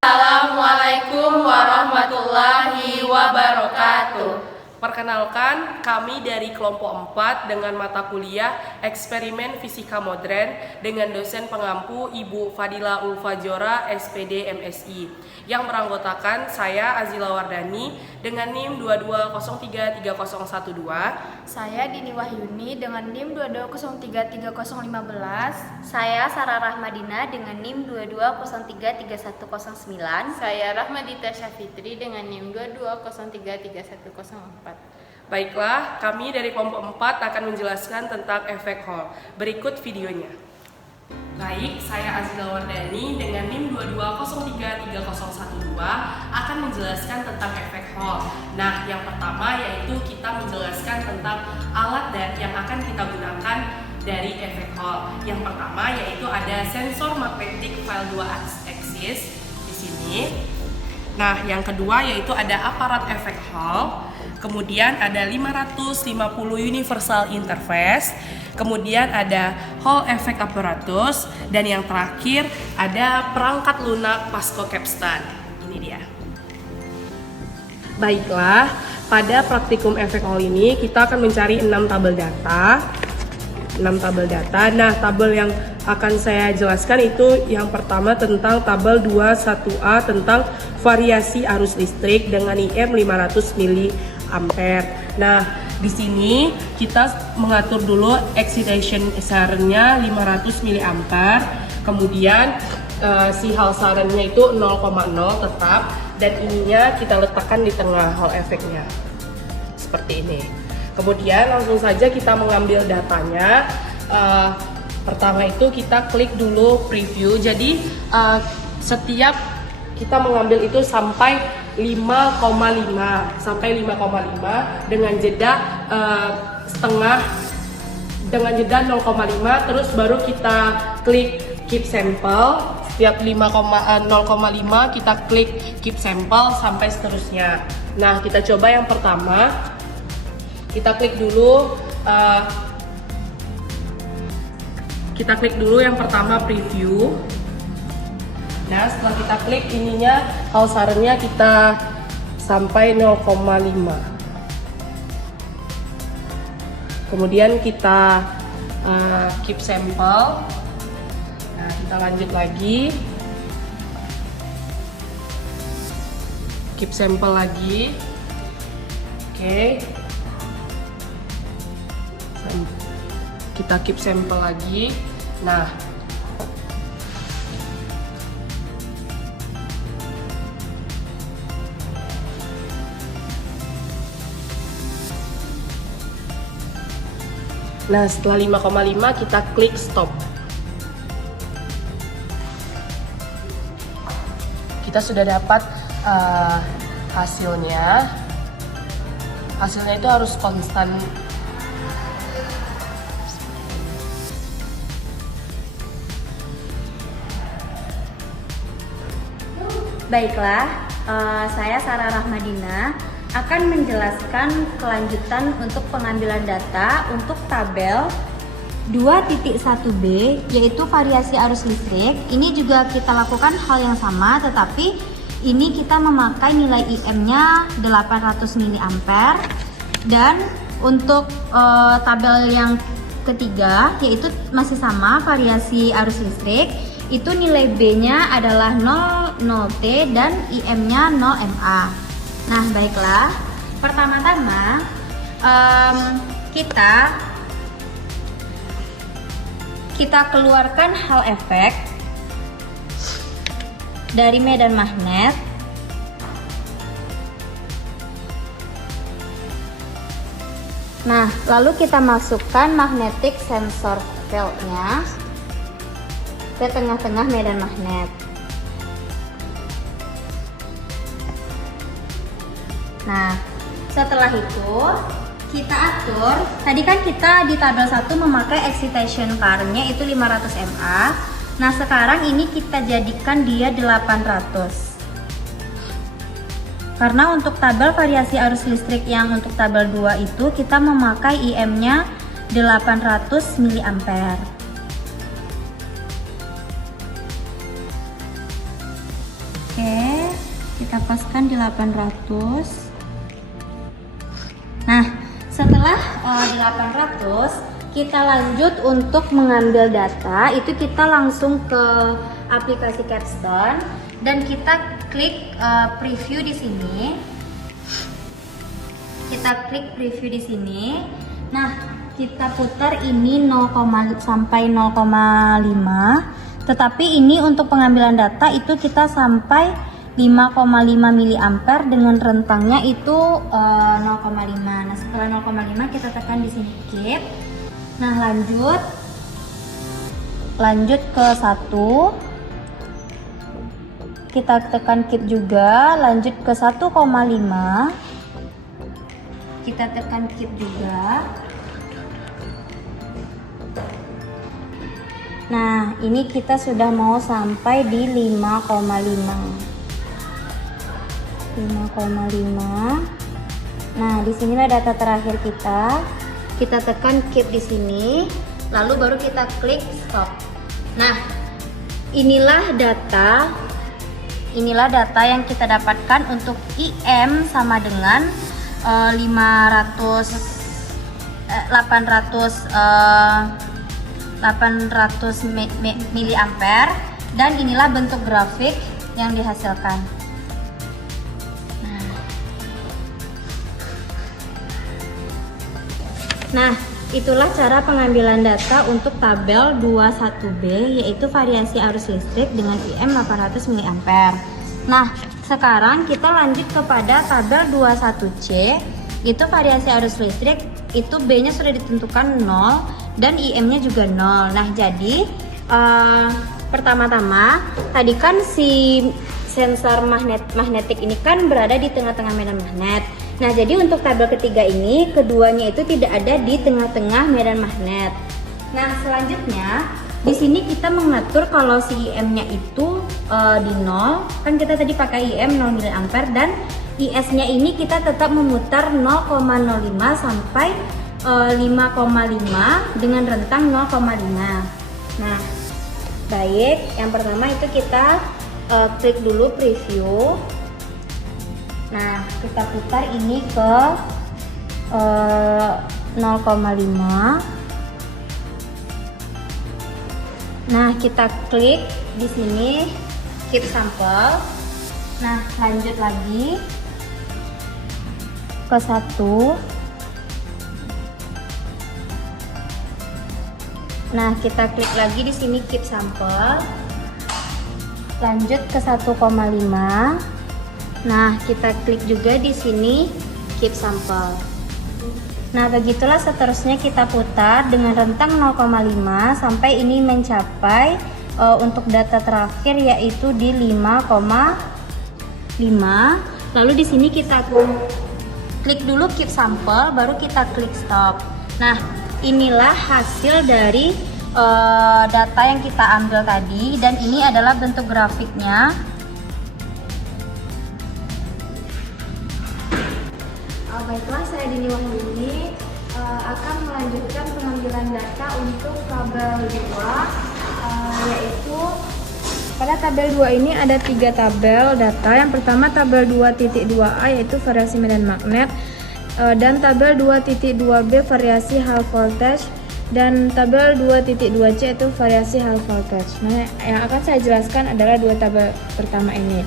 Assalamualaikum warahmatullahi wabarakatuh. Perkenalkan, kami dari kelompok 4 dengan mata kuliah Eksperimen Fisika Modern dengan dosen pengampu Ibu Fadila Ulfajora, SPD MSI, yang beranggotakan saya Azila Wardani dengan NIM 220330112, saya Dini Wahyuni dengan NIM 220333015, saya Sarah Rahmadina dengan NIM 220333109, saya Rahmadita Syafitri dengan NIM 220333104. Baiklah, kami dari kelompok 4 akan menjelaskan tentang efek Hall. Berikut videonya. Baik, saya Azila Wardani dengan NIM 220333012 akan menjelaskan tentang efek Hall. Nah, yang pertama yaitu kita menjelaskan tentang alat yang akan kita gunakan dari efek Hall. Yang pertama yaitu ada sensor magnetic file 2 axis di sini. Nah, yang kedua yaitu ada aparat efek Hall. Kemudian ada 550 universal interface. Kemudian ada Hall effect apparatus. Dan yang terakhir ada perangkat lunak Pasco Capstan. Ini dia. Baiklah, pada praktikum efek Hall ini kita akan mencari 6 tabel data. Nah, tabel yang akan saya jelaskan itu yang pertama tentang tabel 21A tentang variasi arus listrik dengan IM 500 mA. Nah, di sini kita mengatur dulu excitation current-nya 500 mA. Kemudian si Hall current-nya itu 0,0 tetap, dan ininya kita letakkan di tengah Hall efeknya. Seperti ini. Kemudian langsung saja kita mengambil datanya. Pertama itu kita klik dulu preview. Jadi setiap kita mengambil itu sampai 5,5 dengan jeda setengah, dengan jeda 0,5, terus baru kita klik keep sample. Setiap 0,5 kita klik keep sample sampai seterusnya. Nah, kita coba yang pertama. Kita klik dulu yang pertama preview. Nah, setelah kita klik ininya Hall current-nya kita sampai 0,5. Kemudian kita keep sample. Nah, kita lanjut lagi. Keep sample lagi. Oke. Kita keep sample lagi. Nah, setelah 5,5 kita klik stop. Kita sudah dapat hasilnya. Hasilnya itu harus konstan. Baiklah, saya Sarah Rahmadina akan menjelaskan kelanjutan untuk pengambilan data untuk tabel 2.1b yaitu variasi arus listrik. Ini juga kita lakukan hal yang sama, tetapi ini kita memakai nilai IM-nya 800 mA. Dan untuk tabel yang ketiga yaitu masih sama variasi arus listrik, itu nilai B-nya adalah 0T dan IM-nya 0 mA. Nah, baiklah. Pertama-tama kita keluarkan Hall effect dari medan magnet. Nah, lalu kita masukkan magnetic sensor field-nya ke tengah-tengah medan magnet. Nah, setelah itu kita atur. Tadi kan kita di tabel 1 memakai excitation current-nya itu 500 mA. Nah, sekarang ini kita jadikan dia 800. Karena untuk tabel variasi arus listrik yang untuk tabel 2 itu kita memakai IM-nya 800 mA. Oke, kita paskan di 800. Nah, setelah di 800, kita lanjut untuk mengambil data. Itu kita langsung ke aplikasi Capstone dan kita klik preview di sini. Kita klik preview di sini. Nah, kita putar ini 0, sampai 0,5. Tetapi ini untuk pengambilan data itu kita sampai 5,5 mA dengan rentangnya itu 0,5. Nah, setelah 0,5 kita tekan di sini keep. Nah, lanjut ke 1. Kita tekan keep juga, lanjut ke 1,5. Kita tekan keep juga. Nah, ini kita sudah mau sampai di 5,5. Nah, disinilah data terakhir kita. Kita tekan keep di sini, lalu baru kita klik stop. Nah, inilah data yang kita dapatkan untuk IM sama dengan 800 mA, dan inilah bentuk grafik yang dihasilkan. Nah, itulah cara pengambilan data untuk tabel 21B, yaitu variasi arus listrik dengan IM 800 mA. Nah, sekarang kita lanjut kepada tabel 21C, itu variasi arus listrik, itu B-nya sudah ditentukan 0 dan IM-nya juga 0. Nah, jadi pertama-tama tadi kan si sensor magnetik ini kan berada di tengah-tengah medan magnet. Nah, jadi untuk tabel ketiga ini, keduanya itu tidak ada di tengah-tengah medan magnet. Nah, selanjutnya di sini kita mengatur kalau si IM-nya itu di 0, kan kita tadi pakai IM 0 mA, dan IS-nya ini kita tetap memutar 0,05 sampai 5,5 dengan rentang 0,5. Nah, baik, yang pertama itu kita klik dulu preview. Nah, kita putar ini ke 0,5. Nah, kita klik di sini keep sample. Nah, lanjut lagi ke 1. Nah, kita klik lagi di sini keep sample. Lanjut ke 1,5. Nah, kita klik juga di sini keep sample. Nah, begitulah seterusnya kita putar dengan rentang 0,5 sampai ini mencapai untuk data terakhir yaitu di 5,5. Lalu di sini kita klik dulu keep sample, baru kita klik stop. Nah, inilah hasil dari data yang kita ambil tadi, dan ini adalah bentuk grafiknya. Baiklah, saya Dini Wahyuni akan melanjutkan pengambilan data untuk tabel 2, yaitu pada tabel 2 ini ada 3 tabel data. Yang pertama tabel 2.2a yaitu variasi medan magnet, dan tabel 2.2b variasi half voltage, dan tabel 2.2c itu variasi half voltage. Nah, yang akan saya jelaskan adalah 2 tabel pertama ini.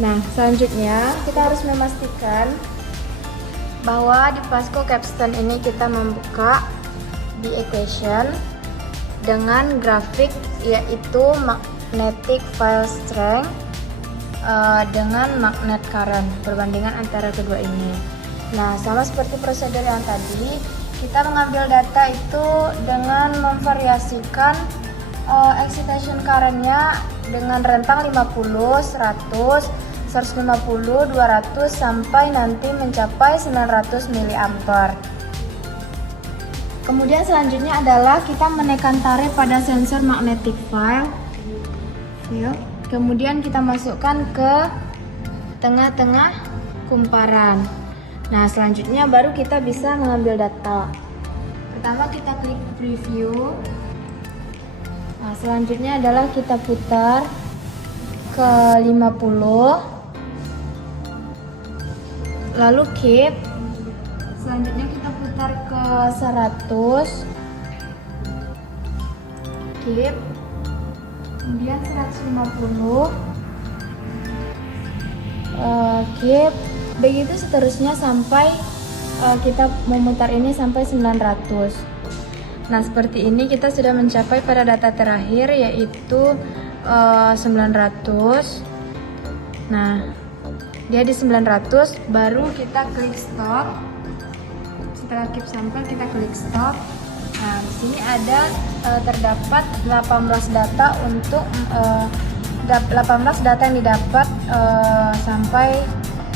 Nah, selanjutnya kita harus memastikan bahwa di Plasco Capstone ini kita membuka di equation dengan grafik yaitu magnetic field strength dengan magnet current, perbandingan antara kedua ini. Nah, sama seperti prosedur yang tadi, kita mengambil data itu dengan memvariasikan excitation current-nya dengan rentang 50, 100, 150, 200 sampai nanti mencapai 900 mA. Kemudian selanjutnya adalah kita menekan tarik pada sensor magnetic field. Kemudian kita masukkan ke tengah-tengah kumparan. Nah, selanjutnya baru kita bisa mengambil data. Pertama kita klik preview. Nah, selanjutnya adalah kita putar ke 50. Lalu keep. Selanjutnya kita putar ke 100. Keep. Kemudian 150. Keep. Begitu seterusnya sampai kita memutar ini sampai 900. Nah, seperti ini kita sudah mencapai pada data terakhir, yaitu 900. Nah, dia di 900, baru kita klik stop. Setelah keep sampai kita klik stop. Nah, di sini ada terdapat 18 data untuk 18 data yang didapat sampai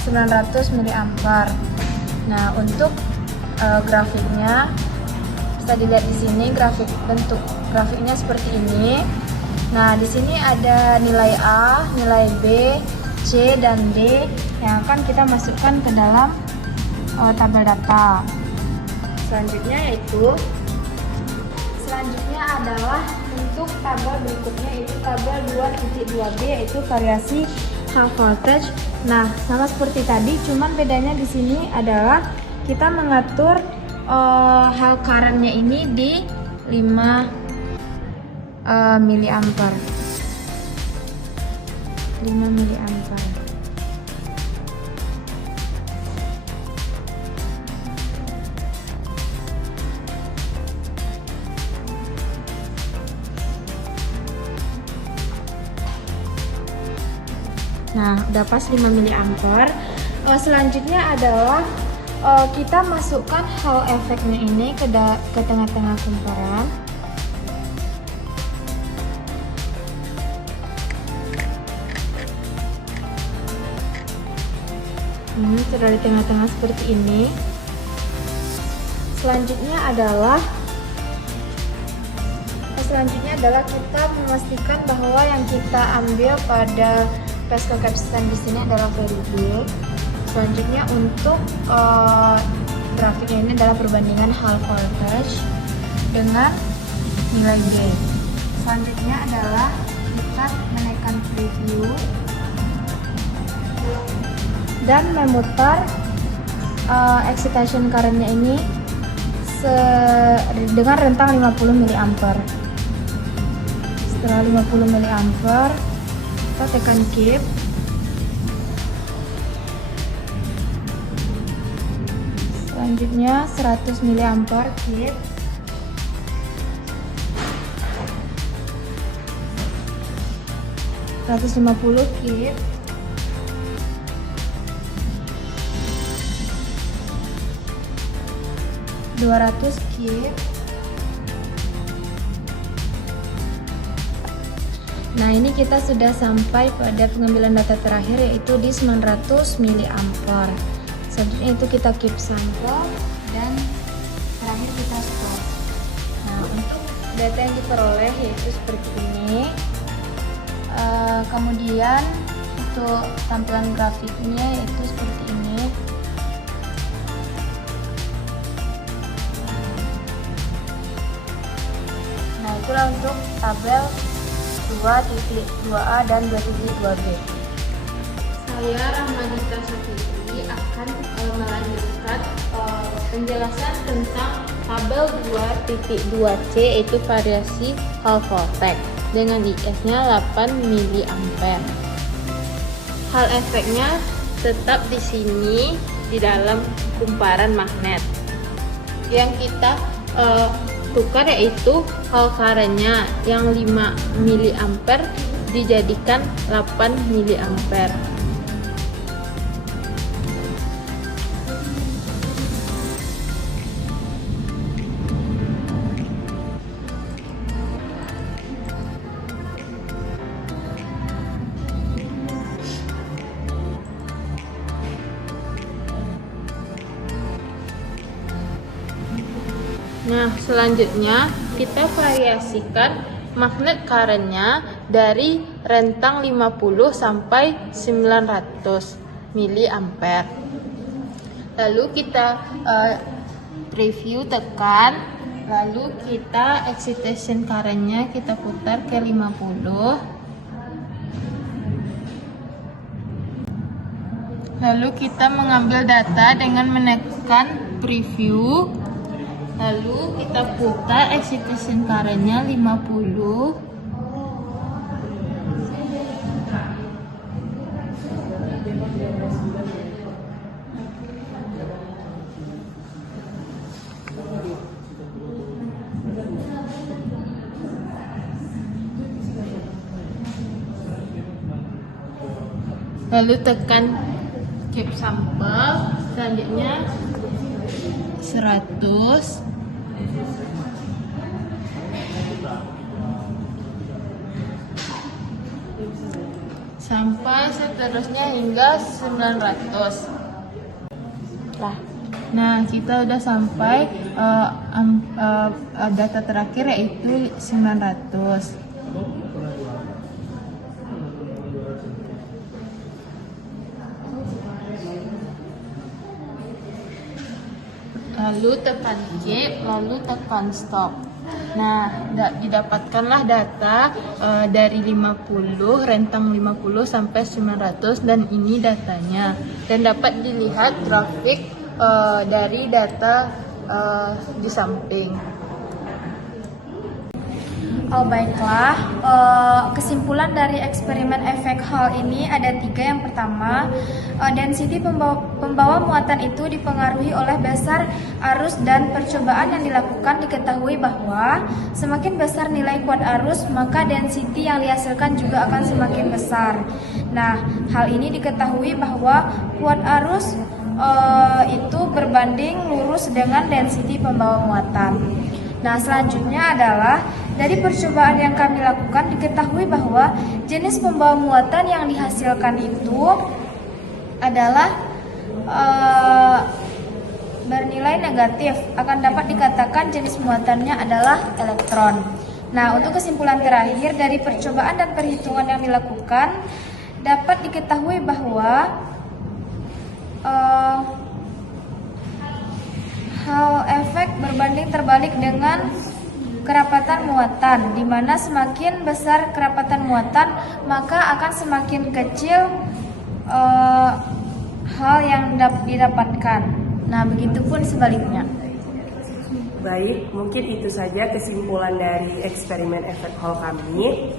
900 mAh. Nah, untuk grafiknya bisa dilihat di sini, bentuk grafiknya seperti ini. Nah, di sini ada nilai A, nilai B, C, dan D yang akan kita masukkan ke dalam tabel data. Selanjutnya adalah untuk tabel berikutnya, yaitu tabel 2.2b, yaitu variasi half voltage. Nah, sama seperti tadi, cuman bedanya di sini adalah kita mengatur hal current-nya ini di 5 miliampere. 5 miliampere. Nah, udah pas 5 miliampere. Selanjutnya adalah kita masukkan Hall efeknya ini ke tengah-tengah kumparan. Sudah di tengah-tengah seperti ini. Selanjutnya adalah kita memastikan bahwa yang kita ambil pada Pascal capacitance di sini adalah very big. Selanjutnya untuk grafiknya ini adalah perbandingan half voltage dengan nilai gain. Selanjutnya adalah kita menekan preview dan memutar excitation current-nya ini dengan rentang 50 mA. Setelah 50 mA, kita tekan keep. Selanjutnya 100 mA, keep. $150, keep. $200, keep. Nah, ini kita sudah sampai pada pengambilan data terakhir, yaitu di 900 mA. Selanjutnya itu kita keep sampel dan terakhir kita stop. Nah, untuk data yang diperoleh yaitu seperti ini. Kemudian untuk tampilan grafiknya yaitu seperti ini. Nah, itulah untuk tabel 2.2a dan 2.2b. Saya Rahmadita Syafitri akan melanjutkan penjelasan tentang tabel 2.2c, yaitu variasi half voltage dengan IS-nya 8 mA. Hal efeknya tetap di sini di dalam kumparan magnet. Yang kita tukar yaitu hal current-nya yang 5 mA dijadikan 8 mA. Nah, selanjutnya kita variasikan magnet current-nya dari rentang 50 sampai 900 mA. Lalu kita preview, tekan, Lalu kita excitation current-nya kita putar ke 50. Lalu kita mengambil data dengan menekan preview. Lalu kita putar excitation current-nya 50. Lalu tekan cap sampel, selanjutnya 100. Sampai seterusnya hingga 900. Nah, kita udah sampai data terakhir yaitu 900. Lalu tekan J, lalu tekan stop. Nah, didapatkanlah data dari 50, rentang 50 sampai 900, dan ini datanya. Dan dapat dilihat grafik dari data di samping. Oh baiklah, kesimpulan dari eksperimen efek Hall ini ada 3. Yang pertama, density pembawa muatan itu dipengaruhi oleh besar arus, dan percobaan yang dilakukan diketahui bahwa semakin besar nilai kuat arus, maka density yang dihasilkan juga akan semakin besar. Nah, hal ini diketahui bahwa kuat arus itu berbanding lurus dengan density pembawa muatan. Nah, selanjutnya adalah dari percobaan yang kami lakukan diketahui bahwa jenis pembawa muatan yang dihasilkan itu adalah bernilai negatif. Akan dapat dikatakan jenis muatannya adalah elektron. Nah, untuk kesimpulan terakhir dari percobaan dan perhitungan yang dilakukan dapat diketahui bahwa Hall efek berbanding terbalik dengan kerapatan muatan, di mana semakin besar kerapatan muatan maka akan semakin kecil hal yang didapatkan. Nah, begitupun sebaliknya. Baik, mungkin itu saja kesimpulan dari eksperimen efek Hall kami.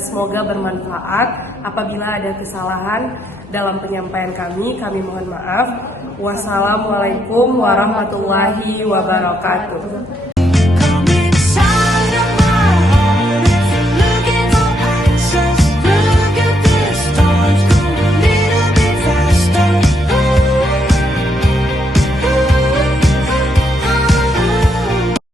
Semoga bermanfaat. Apabila ada kesalahan dalam penyampaian kami mohon maaf. Wassalamualaikum warahmatullahi wabarakatuh.